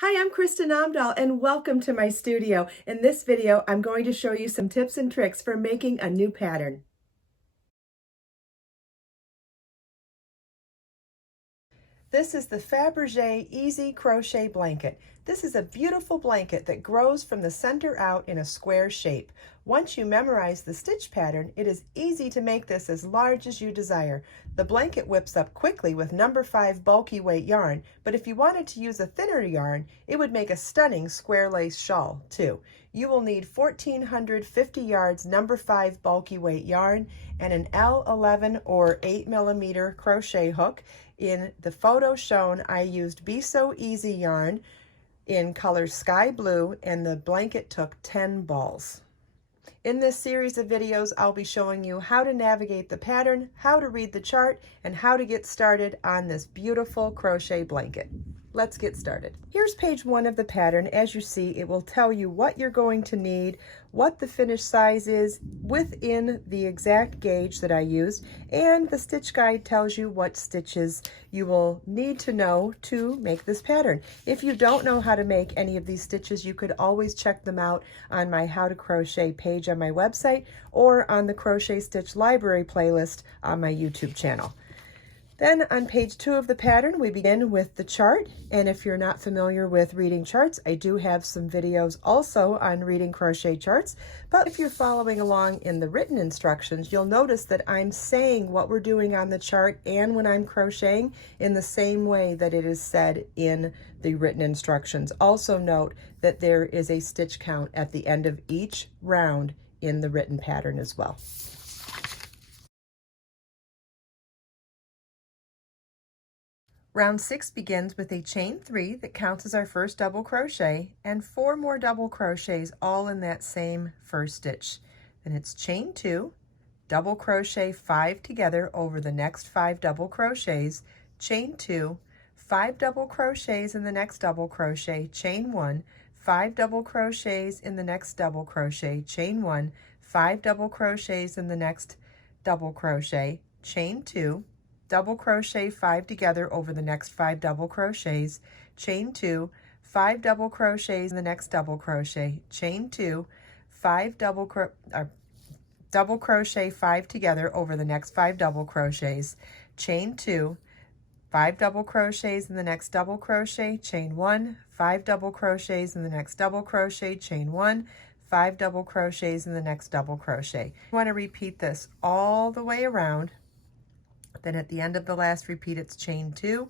Hi, I'm Kristin Omdahl and welcome to my studio. In this video, I'm going to show you some tips and tricks for making a new pattern. This is the Faberge Easy Crochet Blanket. This is a beautiful blanket that grows from the center out in a square shape. Once you memorize the stitch pattern, it is easy to make this as large as you desire. The blanket whips up quickly with number 5 bulky weight yarn, but if you wanted to use a thinner yarn, it would make a stunning square lace shawl too. You will need 1450 yards number 5 bulky weight yarn and an L11 or 8mm crochet hook. In the photo shown, I used Be So Easy yarn in color sky blue, and the blanket took 10 balls. In this series of videos, I'll be showing you how to navigate the pattern, how to read the chart, and how to get started on this beautiful crochet blanket. Let's get started. Here's page 1 of the pattern. As you see, it will tell you what you're going to need, what the finished size is within the exact gauge that I used, and the stitch guide tells you what stitches you will need to know to make this pattern. If you don't know how to make any of these stitches, you could always check them out on my How to Crochet page on my website or on the Crochet Stitch Library playlist on my YouTube channel. Then on page 2 of the pattern, we begin with the chart. And if you're not familiar with reading charts, I do have some videos also on reading crochet charts. But if you're following along in the written instructions, you'll notice that I'm saying what we're doing on the chart and when I'm crocheting in the same way that it is said in the written instructions. Also note that there is a stitch count at the end of each round in the written pattern as well. Round 6 begins with a chain 3 that counts as our first double crochet and 4 more double crochets all in that same first stitch. Then it's chain 2, double crochet 5 together over the next 5 double crochets, chain 2, 5 double crochets in the next double crochet, chain 1, 5 double crochets in the next double crochet, chain 1, 5 double crochets in the next double crochet, chain 2, double crochet 5 together over the next 5 double crochets, chain 2, 5 double crochets in the next double crochet, chain 2, 5 double crochet 5 together over the next 5 double crochets, chain 2, 5 double crochets in the next double crochet, chain 1, 5 double crochets in the next double crochet, chain 1, 5 double crochets in the next double crochet. You want to repeat this all the way around. Then at the end of the last repeat, it's chain 2,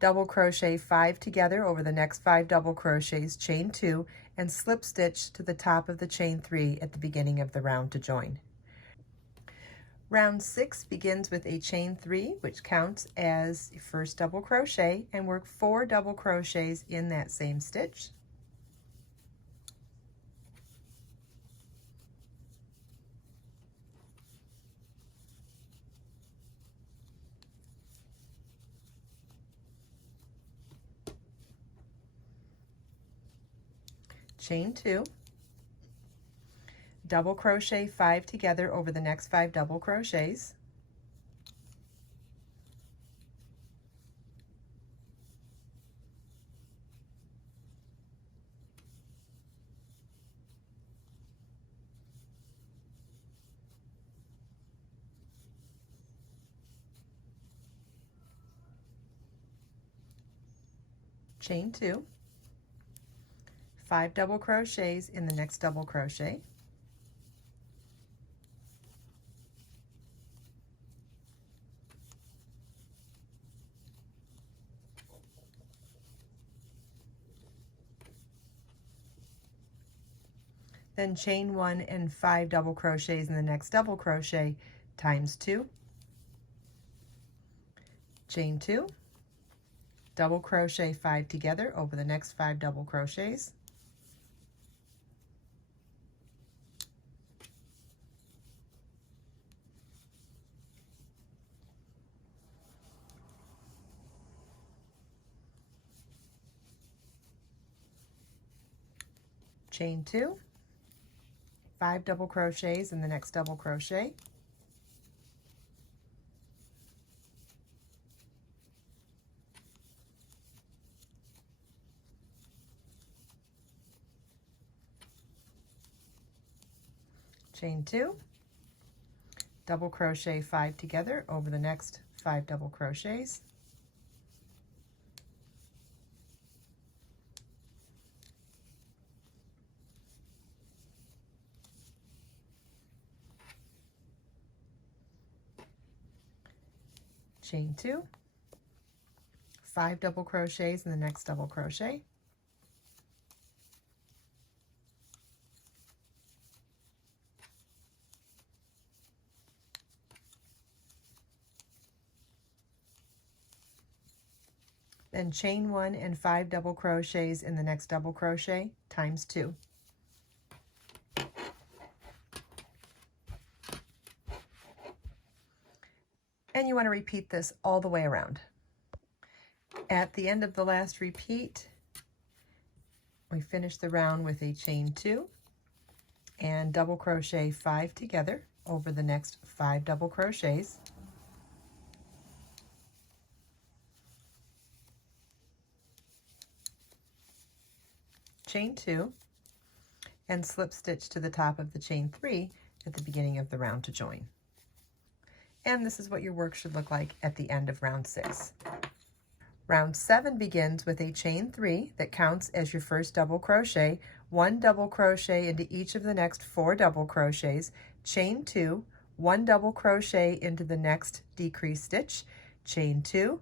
double crochet 5 together over the next 5 double crochets, chain 2, and slip stitch to the top of the chain 3 at the beginning of the round to join. Round 6 begins with a chain 3, which counts as the first double crochet, and work 4 double crochets in that same stitch. Chain 2, double crochet 5 together over the next 5 double crochets, chain 2, 5 double crochets in the next double crochet, then chain 1 and 5 double crochets in the next double crochet times 2, chain 2, double crochet 5 together over the next 5 double crochets, chain 2, 5 double crochets in the next double crochet, chain 2, double crochet 5 together over the next 5 double crochets, chain 2, 5 double crochets in the next double crochet, then chain 1 and 5 double crochets in the next double crochet times 2. And you want to repeat this all the way around. At the end of the last repeat, we finish the round with a chain 2 and double crochet 5 together over the next 5 double crochets. Chain 2 and slip stitch to the top of the chain 3 at the beginning of the round to join. And this is what your work should look like at the end of round 6. Round 7 begins with a chain 3 that counts as your first double crochet, 1 double crochet into each of the next 4 double crochets, chain 2, 1 double crochet into the next decrease stitch, chain 2,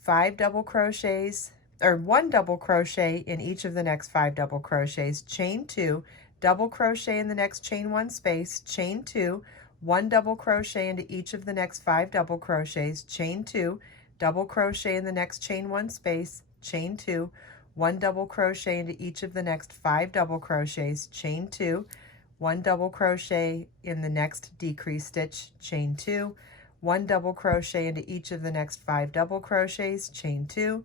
5 double crochets, or 1 double crochet in each of the next 5 double crochets, chain 2, double crochet in the next chain 1 space, chain 2, 1 double crochet into each of the next 5 double crochets, chain 2, double crochet in the next chain 1 space, chain 2, 1 double crochet into each of the next 5 double crochets, chain 2, 1 double crochet in the next decrease stitch, chain 2, 1 double crochet into each of the next 5 double crochets, chain 2,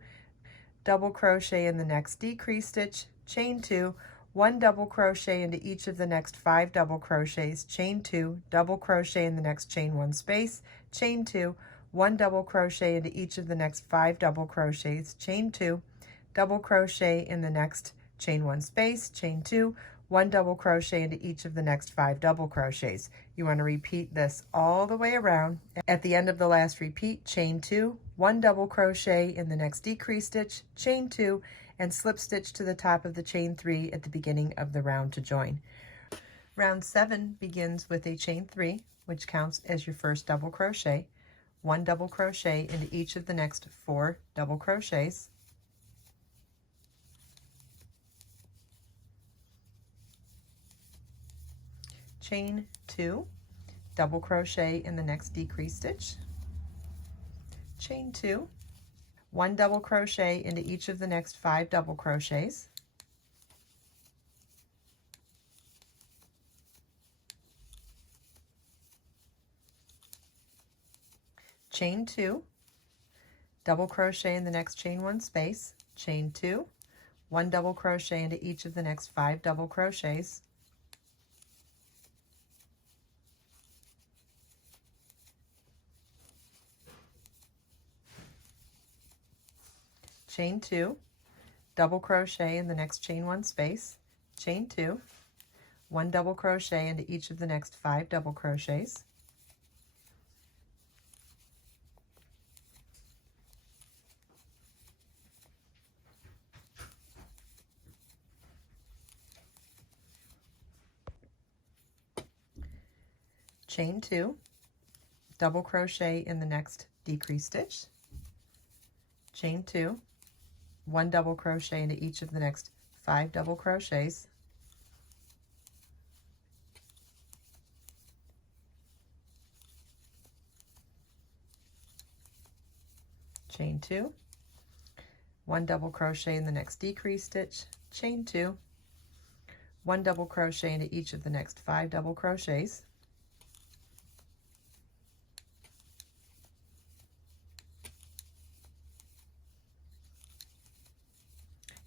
double crochet in the next decrease stitch, chain 2, 1 double crochet into each of the next 5 double crochets, chain 2, double crochet in the next chain 1 space, chain 2, 1 double crochet into each of the next 5 double crochets, chain 2, double crochet in the next chain 1 space, chain 2, 1 double crochet into each of the next 5 double crochets. You want to repeat this all the way around. At the end of the last repeat, chain 2, 1 double crochet in the next decrease stitch, chain 2, and slip stitch to the top of the chain 3 at the beginning of the round to join. Round 7 begins with a chain 3, which counts as your first double crochet, 1 double crochet into each of the next 4 double crochets, chain 2, double crochet in the next decrease stitch, chain 2, 1 double crochet into each of the next 5 double crochets, chain 2, double crochet in the next chain 1 space, chain 2, 1 double crochet into each of the next 5 double crochets, chain 2, double crochet in the next chain 1 space, chain 2, 1 double crochet into each of the next 5 double crochets, chain 2, double crochet in the next decrease stitch, chain 2, 1 double crochet into each of the next 5 double crochets, chain 2, 1 double crochet in the next decrease stitch, chain 2, 1 double crochet into each of the next 5 double crochets,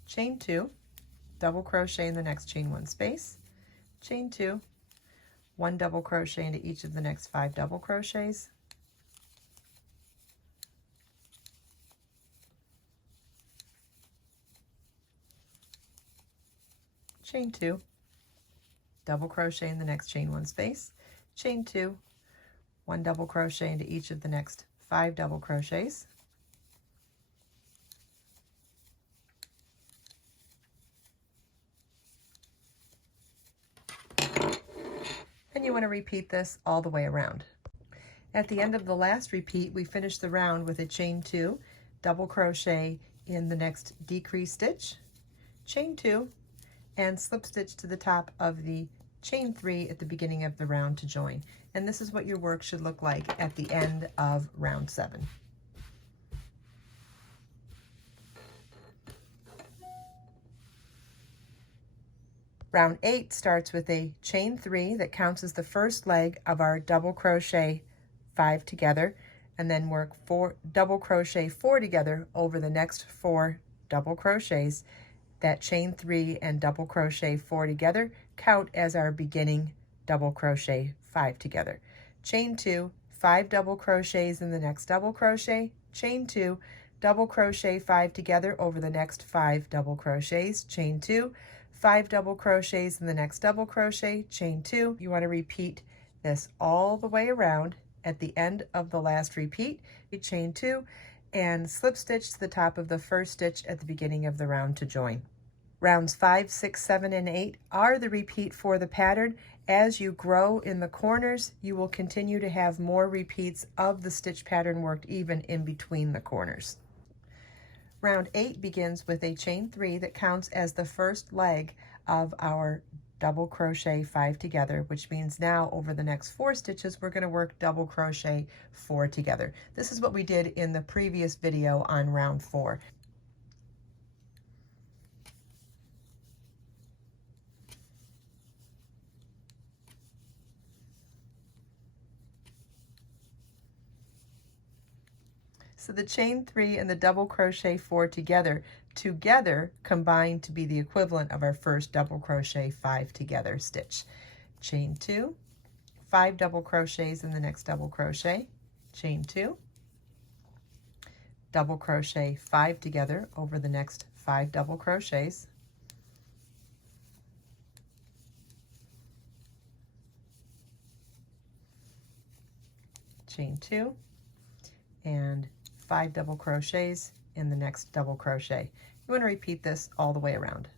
chain 2, double crochet in the next chain 1 space, chain 2, 1 double crochet into each of the next 5 double crochets, chain 2, double crochet in the next chain 1 space, chain 2, 1 double crochet into each of the next 5 double crochets, and you want to repeat this all the way around. At the end of the last repeat, we finish the round with a chain 2, double crochet in the next decrease stitch, chain 2, and slip stitch to the top of the chain 3 at the beginning of the round to join. And this is what your work should look like at the end of round 7. Round 8 starts with a chain 3 that counts as the first leg of our double crochet 5 together, and then work 4 double crochet 4 together over the next 4 double crochets. That chain 3 and double crochet 4 together count as our beginning double crochet 5 together. Chain 2, 5 double crochets in the next double crochet, chain 2, double crochet 5 together over the next 5 double crochets, chain 2, 5 double crochets in the next double crochet, chain 2. You want to repeat this all the way around. At the end of the last repeat, you chain 2 and slip stitch to the top of the first stitch at the beginning of the round to join. Rounds 5, 6, 7, and 8 are the repeat for the pattern. As you grow in the corners, you will continue to have more repeats of the stitch pattern worked even in between the corners. Round 8 begins with a chain 3 that counts as the first leg of our double crochet 5 together, which means now over the next 4 stitches we're going to work double crochet 4 together. This is what we did in the previous video on round 4. So the chain 3 and the double crochet 4 together combine to be the equivalent of our first double crochet 5 together stitch. Chain 2, 5 double crochets in the next double crochet, chain 2, double crochet 5 together over the next 5 double crochets, chain 2, and 5 double crochets in the next double crochet. You want to repeat this all the way around.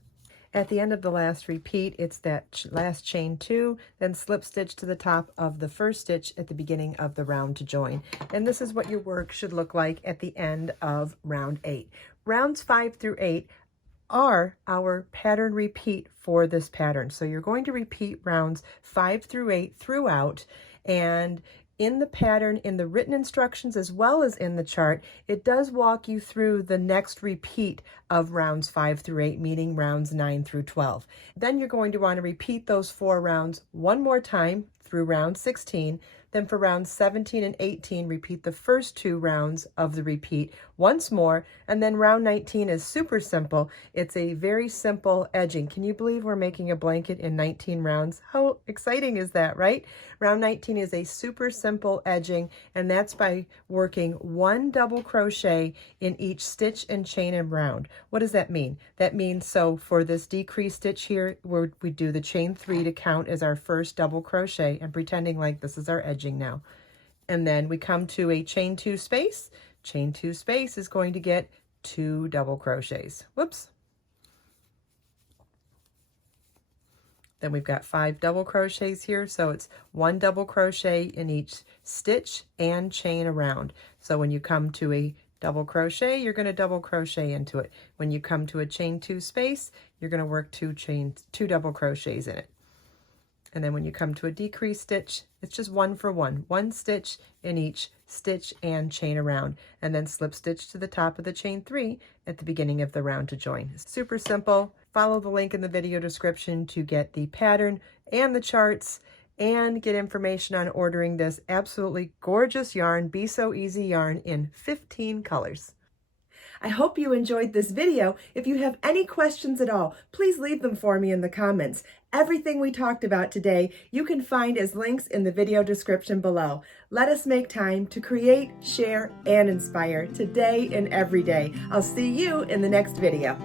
At the end of the last repeat, it's that last chain 2, then slip stitch to the top of the first stitch at the beginning of the round to join. And this is what your work should look like at the end of round 8. Rounds 5 through 8 are our pattern repeat for this pattern. So you're going to repeat rounds 5 through 8 throughout, and in the pattern, in the written instructions, as well as in the chart, it does walk you through the next repeat of rounds 5 through 8, meaning rounds 9 through 12. Then you're going to want to repeat those 4 rounds one more time through round 16. Then for rounds 17 and 18, repeat the first 2 rounds of the repeat once more. And then round 19 is super simple. It's a very simple edging. Can you believe we're making a blanket in 19 rounds? How exciting is that, right? Round 19 is a super simple edging, and that's by working 1 double crochet in each stitch and chain and round. What does that mean? That means, so for this decrease stitch here, we do the chain 3 to count as our first double crochet, and pretending like this is our edging now. And then we come to a chain 2 space. Chain 2 space is going to get 2 double crochets. Whoops. Then we've got 5 double crochets here, so it's 1 double crochet in each stitch and chain around. So when you come to a double crochet, you're going to double crochet into it. When you come to a chain 2 space, you're going to work 2 double crochets in it. And then when you come to a decrease stitch, it's just 1 for 1, 1 stitch in each stitch and chain around, and then slip stitch to the top of the chain 3 at the beginning of the round to join. Super simple. Follow the link in the video description to get the pattern and the charts and get information on ordering this absolutely gorgeous yarn, Be So Easy yarn in 15 colors. I hope you enjoyed this video. If you have any questions at all, please leave them for me in the comments. Everything we talked about today, you can find as links in the video description below. Let us make time to create, share, and inspire today and every day. I'll see you in the next video.